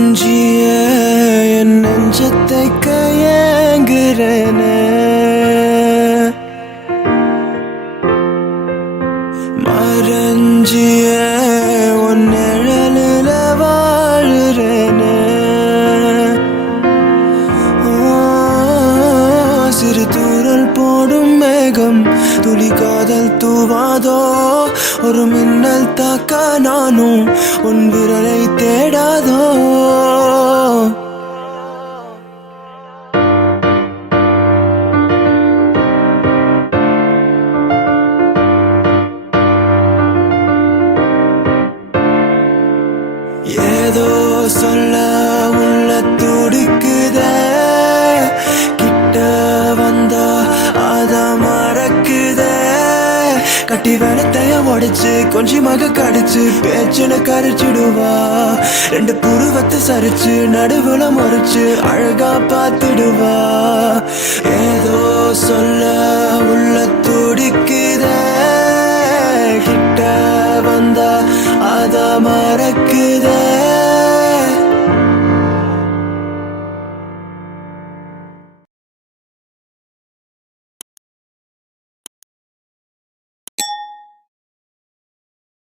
மறைஞ்சிய என் நெஞ்சத்தை கையேங்குறேனே மறைஞ்சிய உன் நிழலில வாழுறேனே சிறு தூரல் போடும் மேகம் துளி காதல் தூவாதோ ஒரு மின்னல் தாக்க நானும் உன் விரலை தேடாதோ ஏதோ சொல்ல உள்ள துடிக்குதே கிட்ட வந்தா அத மறக்குதே கட்டி வெனத்தைய உடைச்சு கொஞ்சமாக கடிச்சு பேச்சுன கரைச்சிடுவா ரெண்டு புருவத்தை சரிச்சு நடுவுல முறைச்சு அழகா பார்த்துடுவா ஏதோ சொல்ல உள்ள துடிக்குதே கிட்ட வந்தா அத மறக்குதே